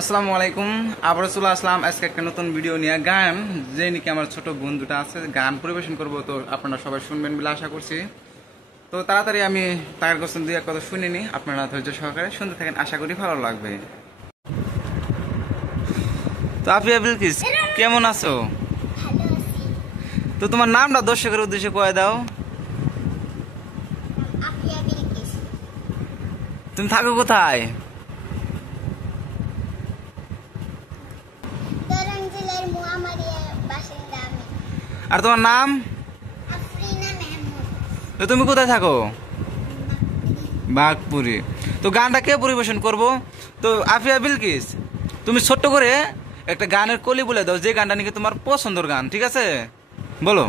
আসসালামু আলাইকুম। আবার চলে আসলাম আজকে একটা নতুন ভিডিও নিয়ে। গান যে নাকি আমার ছোট বোন দুটা আছে, গান পরিবেশন করব, তো আপনারা সবাই শুনবেন বলে আশা করছি। তো তাড়াতাড়ি আমি তার কাছে দুই এক কথা শুনে নি, আপনারা ধৈর্য সহকারে শুনতে থাকেন, আশা করি ভালো লাগবে। তো আফিয়া বিলকিস, কেমন আছো? তো তোমার নামটা দর্শকের উদ্দেশ্যে কয়ে দাও। তুমি থাকো কোথায়? আর তোমার নাম? তো তুমি কোথায় থাকো? বাঘপুরি। তো গানটা কে পরিবেশন করব? তো আফিয়া বিলকিস, তুমি ছোট্ট করে একটা গানের কলি বলে দাও, যে গানটা নাকি তোমার পছন্দের গান, ঠিক আছে? বলো।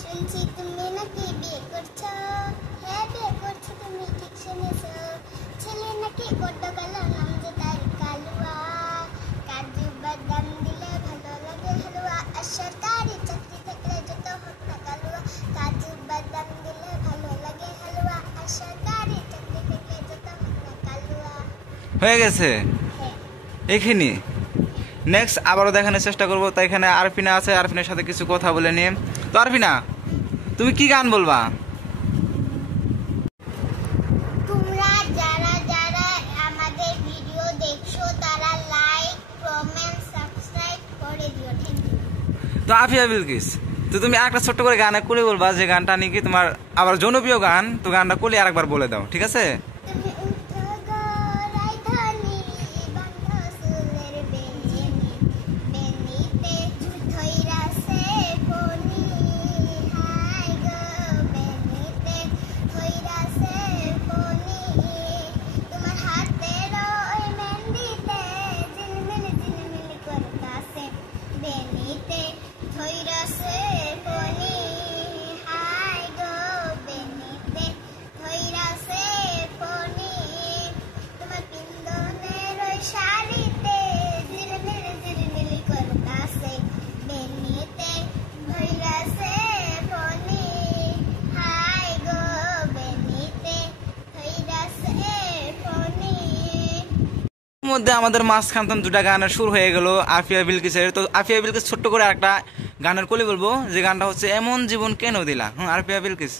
শুনছি তুমি নাকি বিয়ে করছো, হ্যাঁ বিয়ে করছো তুমি, ঠিক শুনেছো। ছেলে নাকি বড্ড কালো, নাম যে তার কালুয়া। কাজু বাদাম দিলে ভালো লাগে হালুয়া, আর সরকারি চাকরি থাকলে যত হোক না কালুয়া। কাজু বাদাম দিলে ভালো লাগে হালুয়া, আর সরকারি চাকরি থাকলে যত হোক না কালুয়া। হয়ে গেছে হ্যাঁ। এখানে। নেক্সট আবারও দেখানোর চেষ্টা করবো। তাই এখানে আরফিনা আছে, আরফিনের সাথে কিছু কথা বলে নিয়ে। তো আরফিনা, তুমি কি গান বলবা? তোমরা যারা যারা আমাদের ভিডিও দেখছো তারা লাইক, কমেন্ট, সাবস্ক্রাইব করে দিও। Thank you. তো আফিয়া বিলকিস, তো তুমি একটা ছোট্ট করে গানে কলি বলবা, যে গানটা নাকি তোমার আবার জনপ্রিয় গান। তো গানটা কলি আরেকবার বলে দাও, ঠিক আছে? তুমি উঠো গো রাজধানী, বাঁধো চুলের বেনি, বেনিতে ধইরাছে ফণি, হাই গো বেনিতে ধইরাছে ফণি। তোমার হাতের ওই মেহেন্দিতে ঝিলমিল ঝিলমিল করতাছে, বেনিতে ধইরাছে ফণি, হাই গো বেনিতে ধইরাছে ফণি। তোমার পিন্দনের ওই শাড়িতে ঝিলমিল ঝিলমিল করতাছে, বেনিতে ধইরাছে ফণি, হাই গো বেনিতে ধইরাছে ফণি। মধ্যে আমাদের মাঝখান দুটা গানের সুর হয়ে গেল আফিয়া বিলকিসের। তো আফিয়া বিলকিস ছোট্ট করে একটা গানের কলি বলবো, যে গানটা হচ্ছে এমন জীবন কেন দিলা। আফিয়া বিলকিস